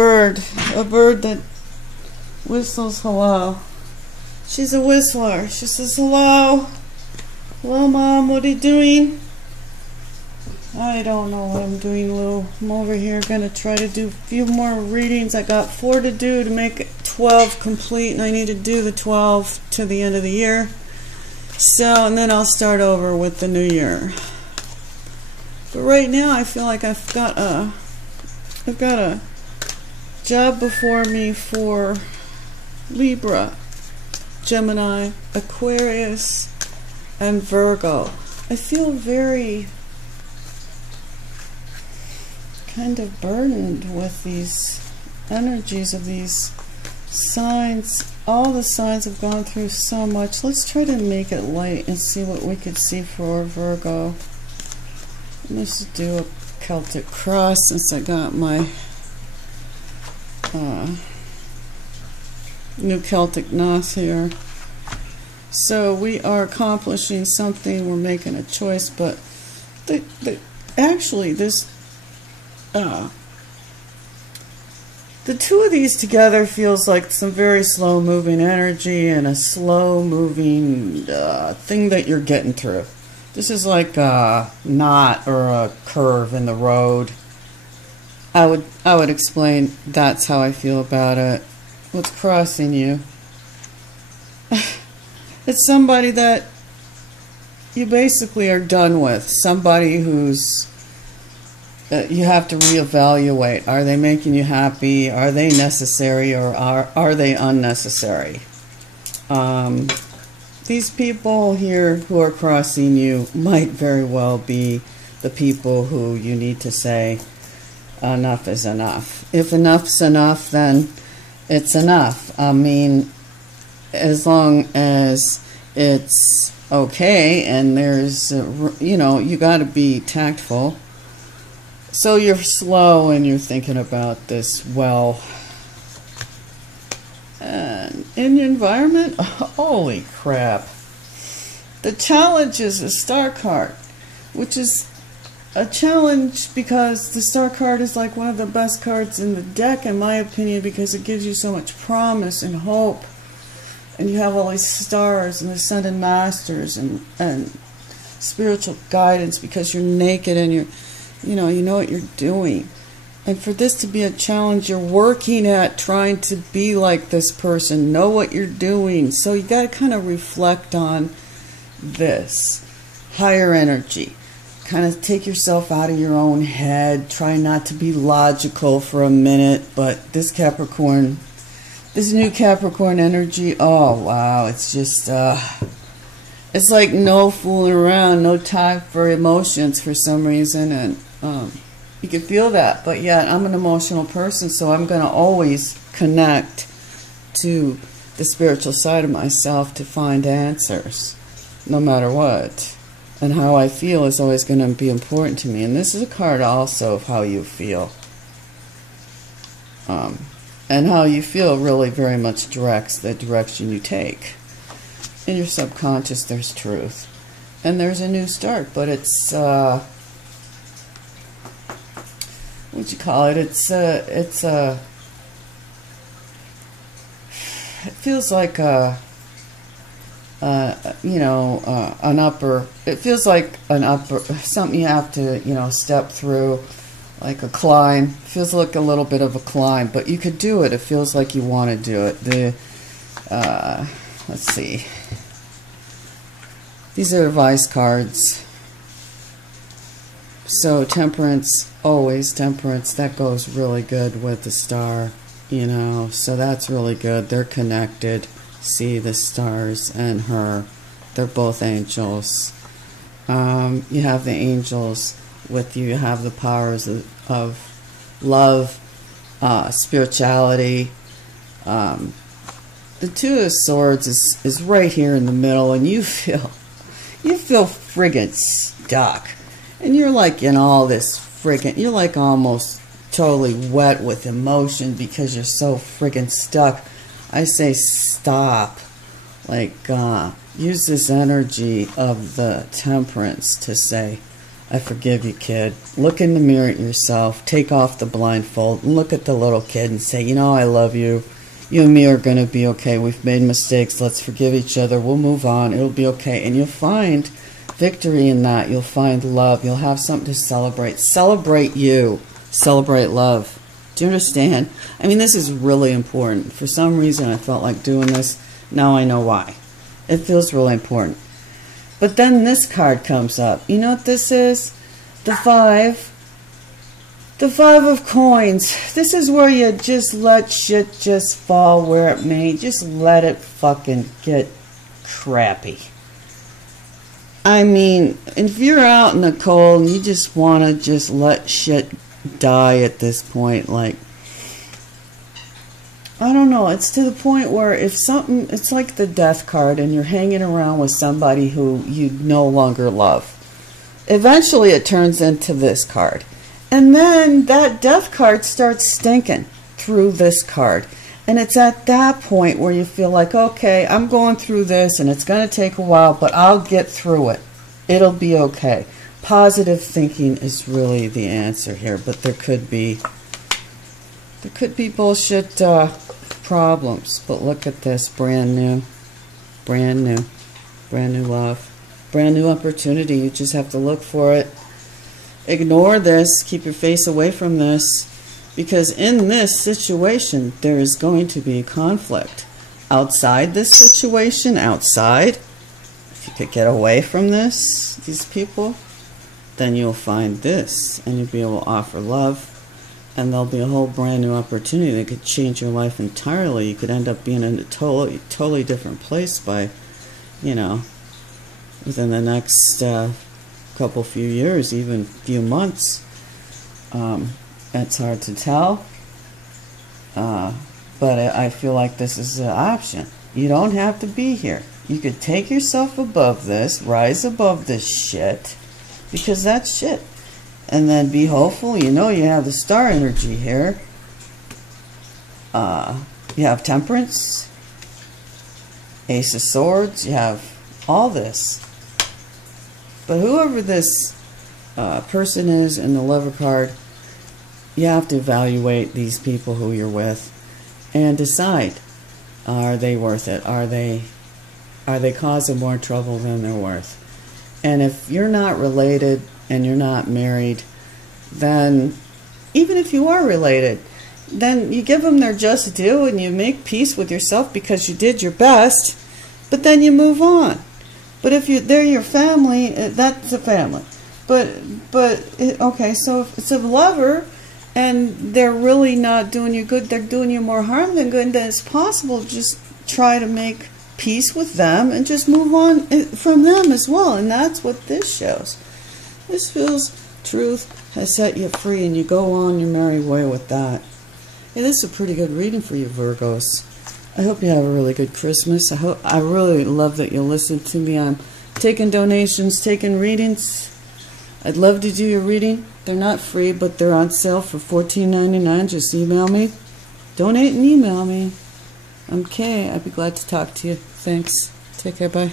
bird, a bird that whistles hello. She's a whistler. She says hello. Hello, Mom. What are you doing? I don't know what I'm doing, Lou. I'm over here going to try to do a few more readings. I got 4 to do to make 12 complete, and I need to do the 12 to the end of the year. So, and then I'll start over with the new year. But right now, I feel like I've got a job before me for Libra, Gemini, Aquarius, and Virgo. I feel very kind of burdened with these energies of these signs. All the signs have gone through so much. Let's try to make it light and see what we could see for Virgo. Let's do a Celtic cross since I got my new Celtic knot here. So we are accomplishing something. We're making a choice, but actually this the two of these together feels like some very slow moving energy and a slow moving thing that you're getting through. This is like a knot or a curve in the road. I would explain that's how I feel about it. What's crossing you? It's somebody that you basically are done with. Somebody who's you have to reevaluate. Are they making you happy? Are they necessary, or are they unnecessary? These people here who are crossing you might very well be the people who you need to say enough is enough. If enough's enough, then it's enough. I mean, as long as it's okay and there's, you know, you got to be tactful. So you're slow and you're thinking about this well. And in your environment, holy crap. The challenge is a star card, which is a challenge because the star card is like one of the best cards in the deck, in my opinion, because it gives you so much promise and hope. And you have all these stars and the Ascended Masters and spiritual guidance because you're naked and you know what you're doing. And for this to be a challenge, you're working at trying to be like this person, know what you're doing. So you got to kind of reflect on this higher energy. Kind of take yourself out of your own head. Try not to be logical for a minute. But this Capricorn, this new Capricorn energy, oh wow, it's just, it's like no fooling around, no time for emotions for some reason. And you can feel that, but yet I'm an emotional person, so I'm going to always connect to the spiritual side of myself to find answers, no matter what. And how I feel is always going to be important to me. And this is a card also of how you feel. And how you feel really very much directs the direction you take. In your subconscious, there's truth. And there's a new start, but it's... what you call it? It feels like an upper. It feels like an upper, something you have to step through, like a climb. It feels like a little bit of a climb, but you could do it. It feels like you want to do it. Let's see. These are advice cards. So temperance, always temperance, that goes really good with the star, so that's really good. They're connected. See the stars and her. They're both angels. You have the angels with you. You have the powers of love, spirituality. The Two of Swords is right here in the middle, and you feel friggin' stuck. And you're like in all this friggin', you're like almost totally wet with emotion because you're so friggin' stuck. I say stop. Like, use this energy of the temperance to say, I forgive you, kid. Look in the mirror at yourself. Take off the blindfold and look at the little kid and say, you know, I love you. You and me are going to be okay. We've made mistakes. Let's forgive each other. We'll move on. It'll be okay. And you'll find victory in that. You'll find love. You'll have something to celebrate. Celebrate you. Celebrate love. Do you understand? I mean, this is really important. For some reason, I felt like doing this. Now I know why. It feels really important. But then this card comes up. You know what this is? The 5. The 5 of coins. This is where you just let shit just fall where it may. Just let it fucking get crappy. I mean, if you're out in the cold and you just want to just let shit die at this point, like, I don't know, it's to the point where if something, it's like the death card and you're hanging around with somebody who you no longer love. Eventually it turns into this card. And then that death card starts stinking through this card. And it's at that point where you feel like, okay, I'm going through this and it's going to take a while, but I'll get through it. It'll be okay. Positive thinking is really the answer here, but there could be bullshit problems. But look at this, brand new love, brand new opportunity. You just have to look for it. Ignore this, keep your face away from this, because in this situation there is going to be conflict. Outside this situation, outside, if you could get away from these people, then you'll find this, and you'll be able to offer love, and there'll be a whole brand new opportunity that could change your life entirely. You could end up being in a totally different place by, you know, within the next few years, even few months. It's hard to tell, but I feel like this is an option. You don't have to be here. You could take yourself above this, rise above this shit, because that's shit. And then be hopeful. You know you have the star energy here. You have temperance, ace of swords, you have all this. But whoever this person is in the lover card, you have to evaluate these people who you're with and decide, are they worth it? Are they causing more trouble than they're worth? And if you're not related and you're not married, then even if you are related, then you give them their just due and you make peace with yourself because you did your best, but then you move on. But if they're your family, that's a family. Okay, so if it's a lover and they're really not doing you good, they're doing you more harm than good, then it's possible to just try to make peace with them and just move on from them as well. And that's what this shows. This feels truth has set you free, and you go on your merry way with that. Hey, this is a pretty good reading for you, Virgos. I hope you have a really good Christmas. I really love that you listen to me. I'm taking donations, taking readings. I'd love to do your reading. They're not free, but they're on sale for $14.99. Just email me. Donate and email me. I'm Kay. I'd be glad to talk to you. Thanks. Take care. Bye.